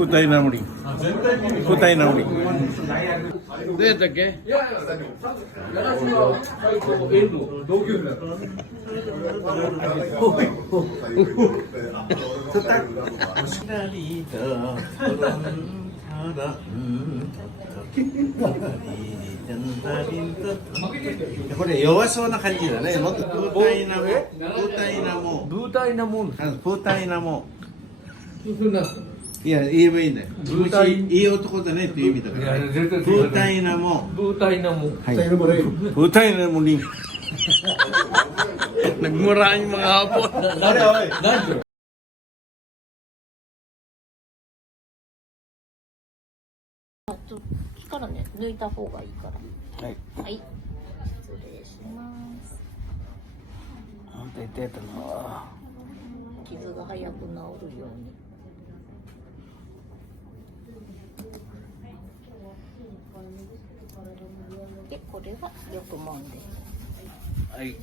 Putai Namuri. Putai Namuri. どうやったっけ？これ弱そうな感じだね。もっとプータイナモ。プータイナモ。ブータイなもん。プータイナモ。そんな。いや、言えばいいんだよ。ブータイいい男だねっていう意味だから。プータイナモ。ブータイなもん。はい。プータイナモリン。 Nagmura yung mga hapon. Nandiyo. 力ね、抜いた方がいいから。はい。はい。失礼します。本当に痛いと思うわ。傷が早く治るように。で、これはよく揉んで。はい。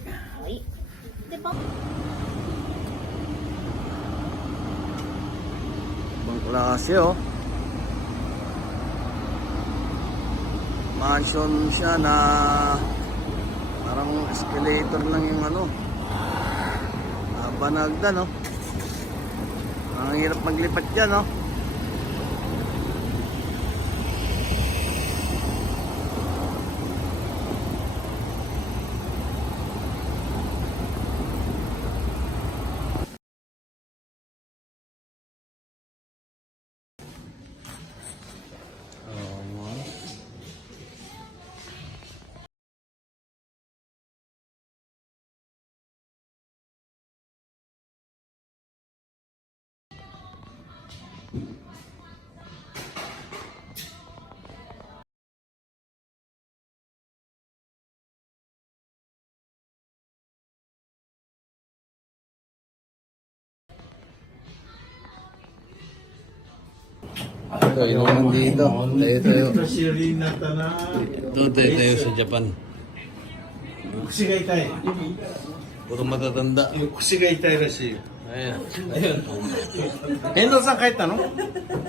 はい。で、Ibang klase oh. Mansion siya na parang escalator lang yung ano. Banagda no. Ang hirap maglipat dyan no. Ito, inuman dito. Tayo. Ito Tayo sa Japan. 腰が痛い。 Puro matatanda. 腰が痛いらしい。 Ayan. Ayan. 遠藤さん帰ったの？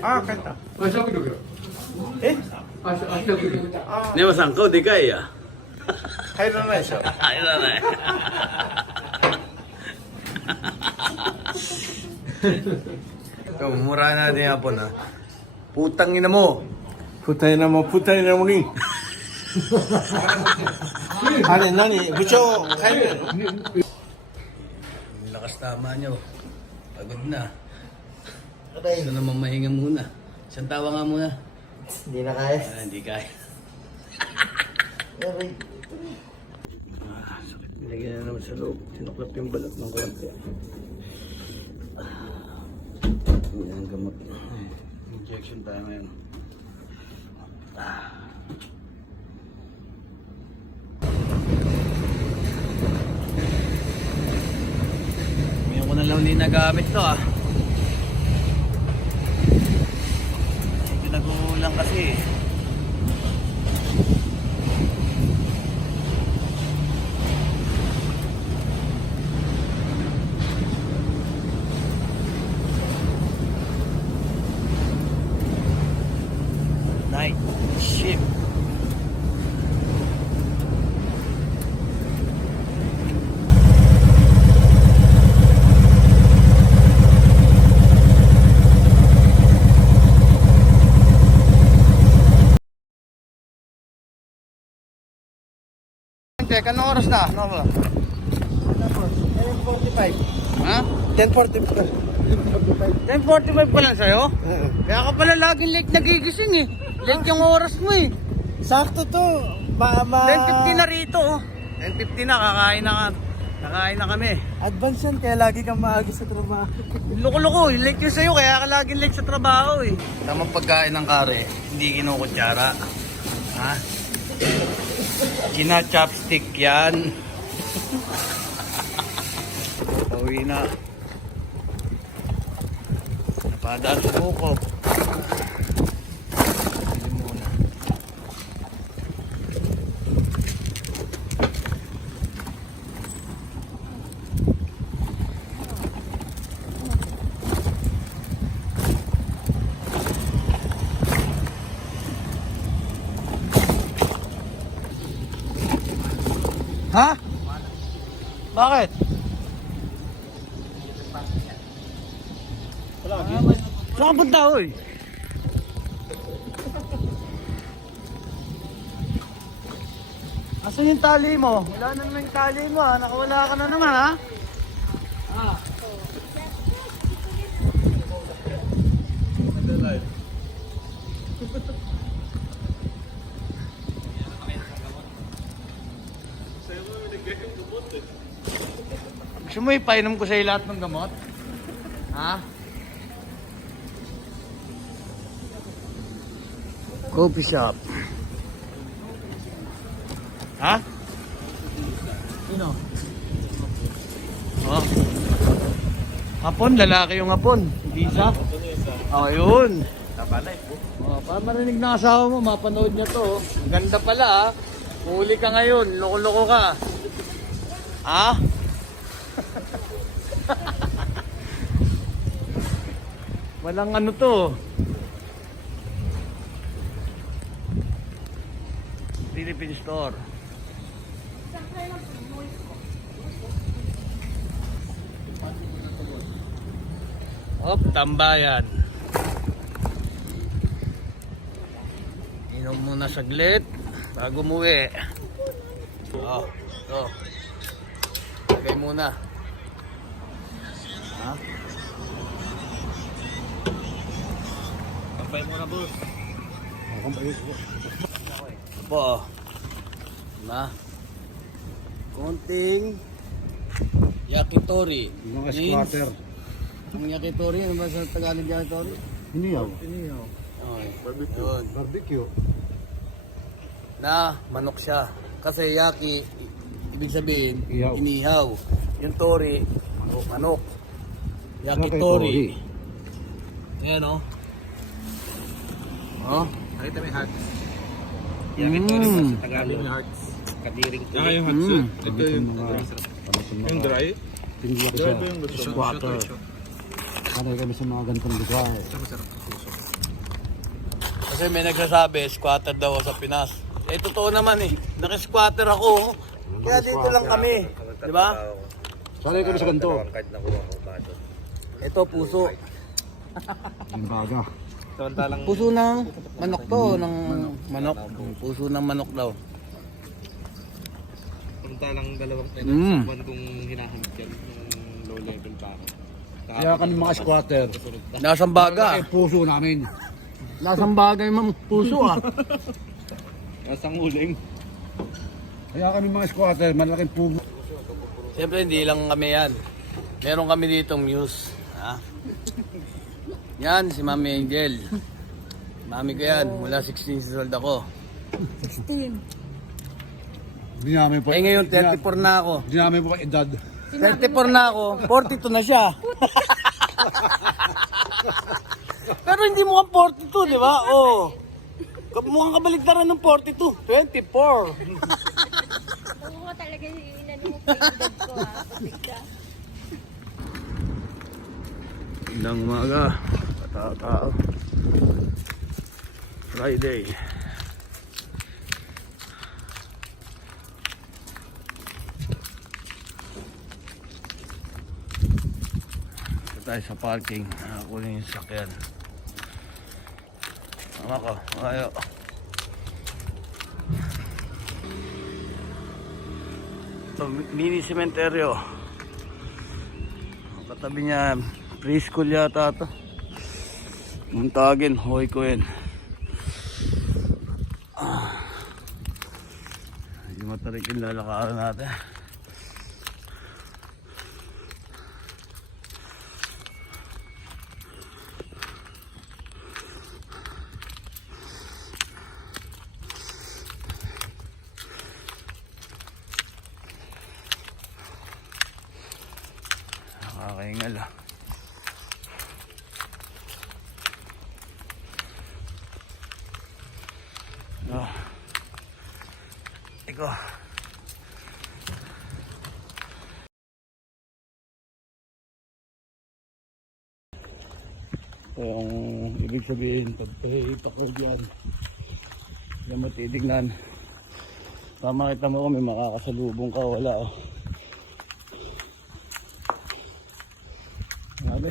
ああ帰った。え？ Neva san ko, di kaya. 帰らないでしょ。 Ay, nanay. Ito, mura natin yung hapon ha. Putang ina mo. Putay na mo rin. Ano, nani? Bucho, kaya na. Lakas tama nyo. Pagod na. Gusto naman mahinga muna. Isang tawa nga muna. Hindi na kaya. Hindi kaya. Nilagyan na naman sa loob. Sinuklap yung balat ng konti. Yan ang gamot. Injection tayo ngayon. Ngayon ko na lang hindi nagamit to ah. Pinagulang kasi eh. Night shift. Teka, anong oras na? Ano ba? 10:45. Ha? 10:45. 10:45 pa lang sa'yo? Kaya ka pala laging late nagigising eh. Late yung oras mo eh. Sakto to. 10:50 na rito oh. 10:50 na, kakain na kami. Advance yan, kaya lagi kang maaga sa trabaho. Loko-loko, late yun sa'yo, kaya ka laging late sa trabaho eh. Tamang pagkain ng kare, hindi kinukutsara. Ha? Kina-chopstick yan. Pauwi na. Napadaan sa bukop. Pili muna. Ha? Bakit? Saan ka punta, oy? Asan yung tali mo? Wala na naman yung tali mo, ha? Nakawala ka na naman, ha? Gusto mo ipainom ko sa'yo lahat ng gamot? Ha? Coffee shop. Ha? Sino? Oh. Hapon, lalaki yung hapon. Isa? Oh, yun. Oh, para marinig ng asawa mo, mapanood niya to. Ang ganda pala, ha? Huli ka ngayon, loko-loko ka. Ha? Walang ano to. Philippine store. Hop, tambayan. Inom muna saglit bago umuwi. Oh, ito. Lagay muna. Ha? Kampay muna, boss. Po. Na. Konting yakitori. Mga squatter. Ang yakitori, ano ba sa Tagalog yakitori? Iniyaw. Okay. Barbecue. Barbecue. Na manok siya. Kasi yaki, ibig sabihin, Ihaw. inihaw. Yung tori, manok. Yakitori. Ayan o. Oh. Nakita mo yung hearts. Tagalog yung hearts. Kadiring ko. yung hatsu. Ito yung dry. Pinili ko siya. Squatter. Sanay kami sa mga ganitong lugar. Kasi may nagsasabi, squatter daw ako sa Pinas. Eh, totoo naman eh. Naki-squatter ako. Kaya dito lang kami. Di ba? Sanay kami sa ganito. Ito, puso. Ang baga. Samantalang Puso ng manok to, ng manok. Puso ng manok daw. dalawang tenants Mm. buwan kung hinahanap yan ng low level pa ako. Kaya kami mga squatter. Nasang baga. Ay, puso namin. Nasang baga yung puso ah. Nasang uling. Kaya kami mga squatter, malaking puso. Siyempre hindi lang kami yan. Meron kami ditong muse. Ha? Yan, si Mami Angel. Mami ko yan, mula 16 years old ako. Hindi namin po. Eh ngayon, 34 na ako. Hindi namin po edad. 34 na ako, 42 na siya. Pero hindi mukhang 42, di ba? Oh. Mukhang kabaligtaran ng 42. 24. Oo, talaga inano mo pa yung dad ko ha. Patigka. Magandang umaga, katao-tao. Friday. Ito tayo sa parking. Kunin yung sakyan. Tama ko, ayaw. Ito, mini cementerio. Katabi niya, preschool yata ito. Ang tawagin, Hoy Cohen. Hindi matarik yung lalakaran natin. Nakakaingal ah. Oh. Iko. Ito yung ibig sabihin pag pakod yan. Yan mo titignan. Tama, kita mo kung may makakasalubong ka, wala oh. Grabe.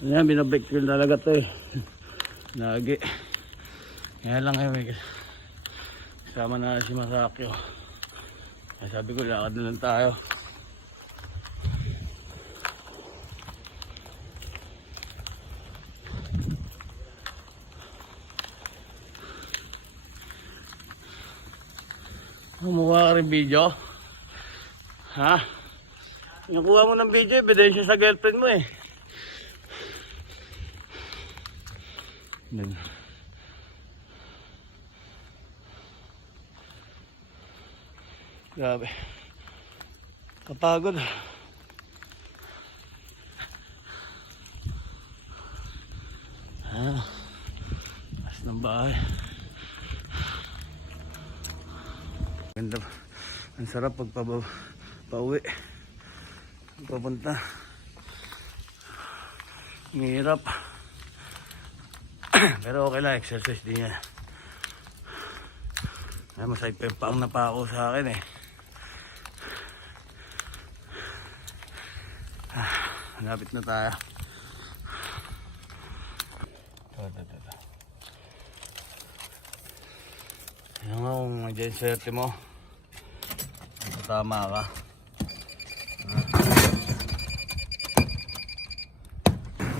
Yan, binabike ko talaga to eh. Lagi. Kaya lang eh, may kasama na si Masakyo. Kaya sabi ko, lakad na lang tayo. Kumuha ka rin video? Ha? Nakuha mo ng video, ebidensya sa girlfriend mo eh. Yan. Grabe. Kapagod. Taas ng bahay. Ganda. Ang sarap pag pauwi. Papunta. Mahirap. Pero okay lang, exercise din yan. Ay, masakit pa yung paang napako sa akin eh. Malapit na tayo. Ito. Yan nga kung nandiyan yung swerte mo. Tama ka.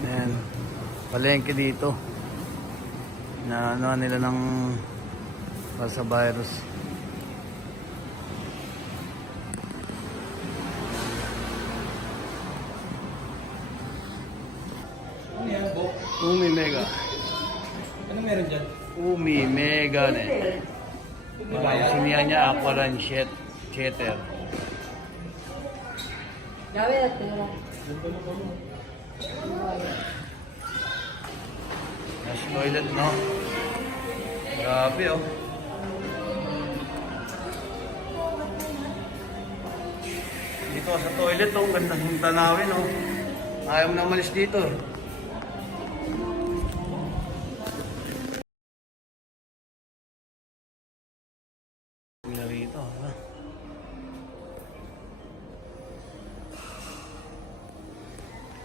Ayan. Palengke dito. Na ano nila ng sa virus. Ano yan, Bo? Umi Mega. Ano meron dyan? Umi Mega ne. Sinihan niya Aquaran Chetter. Nasa toilet, no? Grabe, oh. Dito sa toilet, oh. Ganda ng tanawin, oh. Ayaw mo na umalis dito. Rito, ha?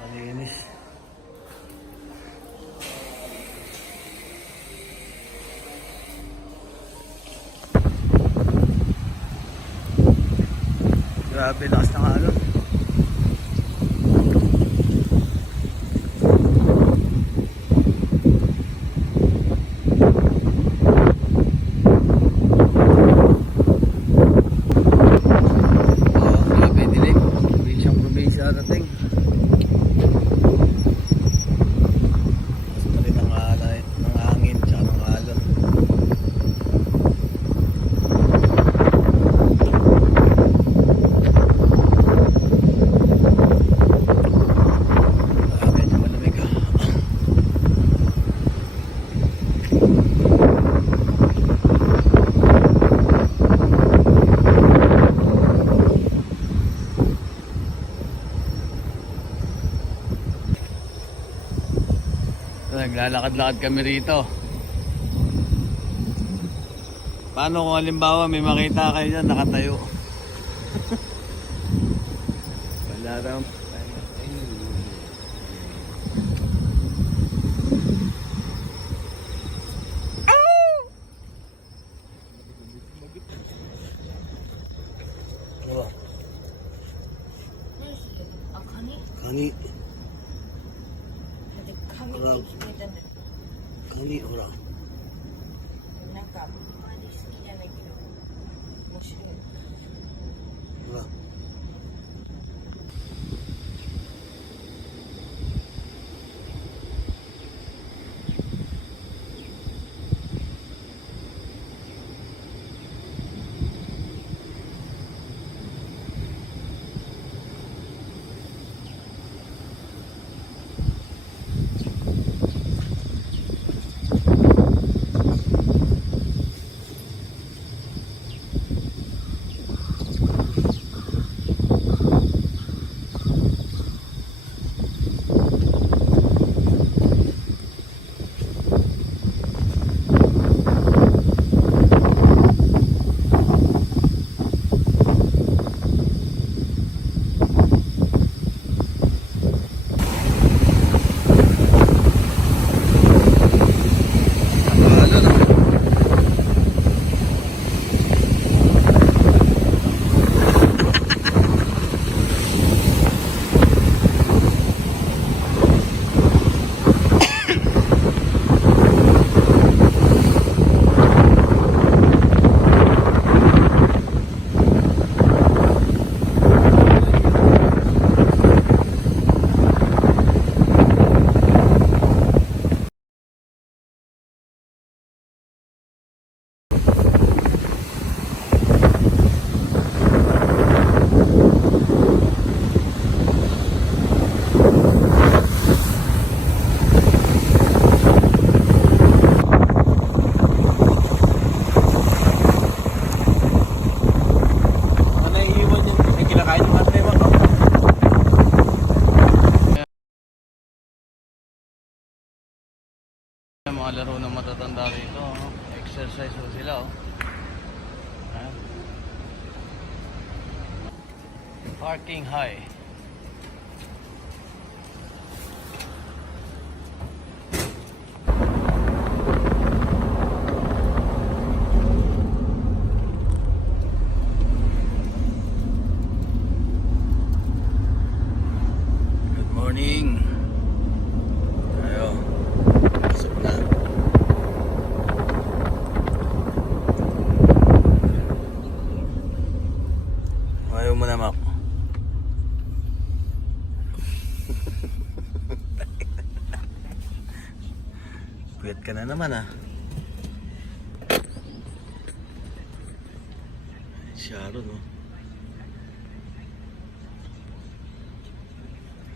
Palinis. Grabe, lakas ng alon. Grabe, dilim. Probinsyang nating. Basta rin ang alay, ng hangin, tsaka ng alon. Naglalakad-lakad kami rito. Paano kung halimbawa may makita kayo dyan nakatayo? Wala raw. Diba? Kani. Orang. Kani orang. Diba? Parking high. Good morning. Ayo. Pasok na. Ayaw mo na, Mac. Puyat ka na naman, ah. Sharon, oh.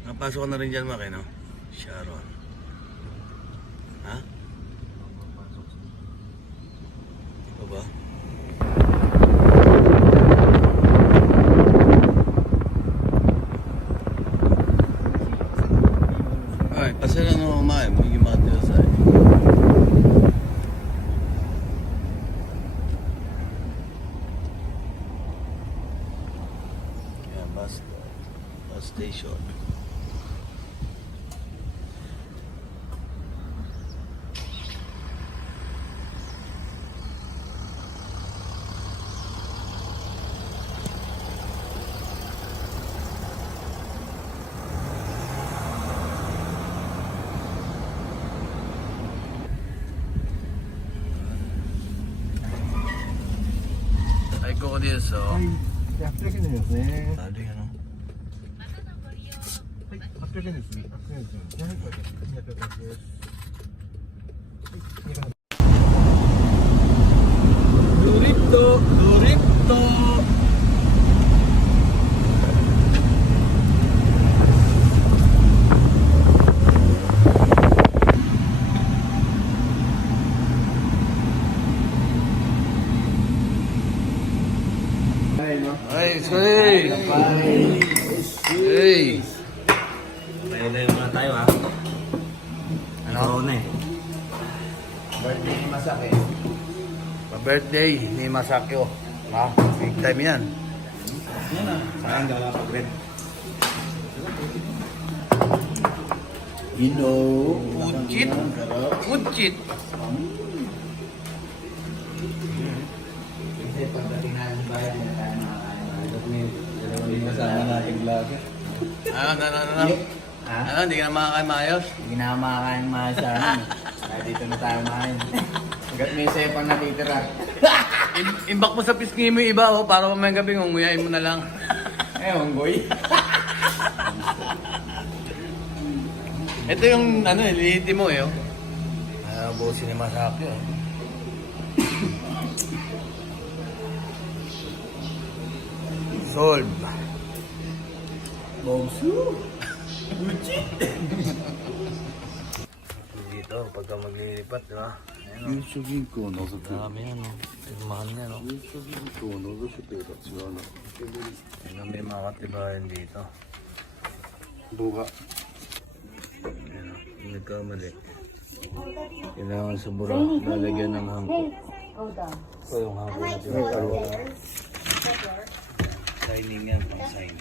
Napasok ka na rin dyan, Mac, eh, no? Sharon. Ha? Ito ba? Ay, pasala na ako kumain. Magiging mga sa akin. Yan, bus station. Ay, ko dito so. 800円ですね。 Ano yan, no? 800円です。800円です。200円です。Durito! Durito! Ay, hey! Hey! Tayo muna tayo ha. Ano? na eh. Birthday ni Masaki. Pa-birthday ni Masakyo. Ha? Big time yan. Yan ah. Sayang gala pa red. Uchit. Uchit. Kasi pagdating natin sa bayan, hindi na tayo makakain. Hindi kasama natin vlogger. Ano? Ha? Ano? Hindi ka na makakain maayos? Hindi na makakain mga sa amin. Kaya dito na tayo makain. Hanggat may sepang natitira. Imbak mo sa pisngi mo yung iba, oh, para mamayang gabi, nguyain mo na lang. Onggoy. Ito yung, liliti mo eh, oh. Busin ni Masakyo, eh. Solve. Dito, pagka maglilipat, di ba? Ayan, 優勝銀行を除く。 dami yan, oh. Mahal niya, no? 優勝銀行を除くというか違うな。 Ayan, may mga katibayan dito. 動画。 Ayan, oh. Nagkamali. Kailangan sa bura, lalagyan ng hangko. Ito yung hangko na tinatawag. Signing yan, pang sign.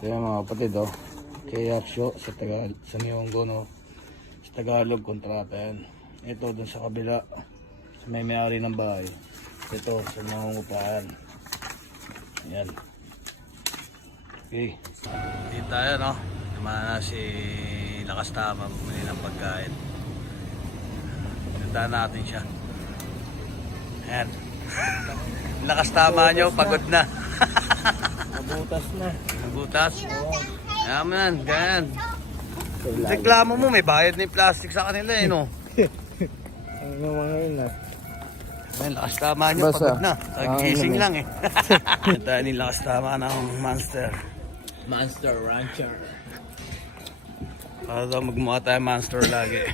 Kaya mga kapatid, oh. Kay Aksyo sa Nihongo, no? Sa Tagalog, kontrata yan. Ito dun sa kabila, sa may may-ari ng bahay. Ito sa nangungupahan. Ayan. Okay. Dito tayo, no? Tumana na si Lakas Tama, bumili ng pagkain. Puntahan natin siya. Ayan. Lakas Tama nyo, pagod na. Nabutas na. Nabutas? Ayan mo yan, ganyan. Reklamo mo, may bayad na yung plastic sa kanila eh, no? Ano mga yun ah. Ayan, Lakas Tama nyo, pagod na. Kagising lang eh. Tayo ni Lakas Tama ng Monster. Monster Rancher. Para daw magmukha tayo monster lagi.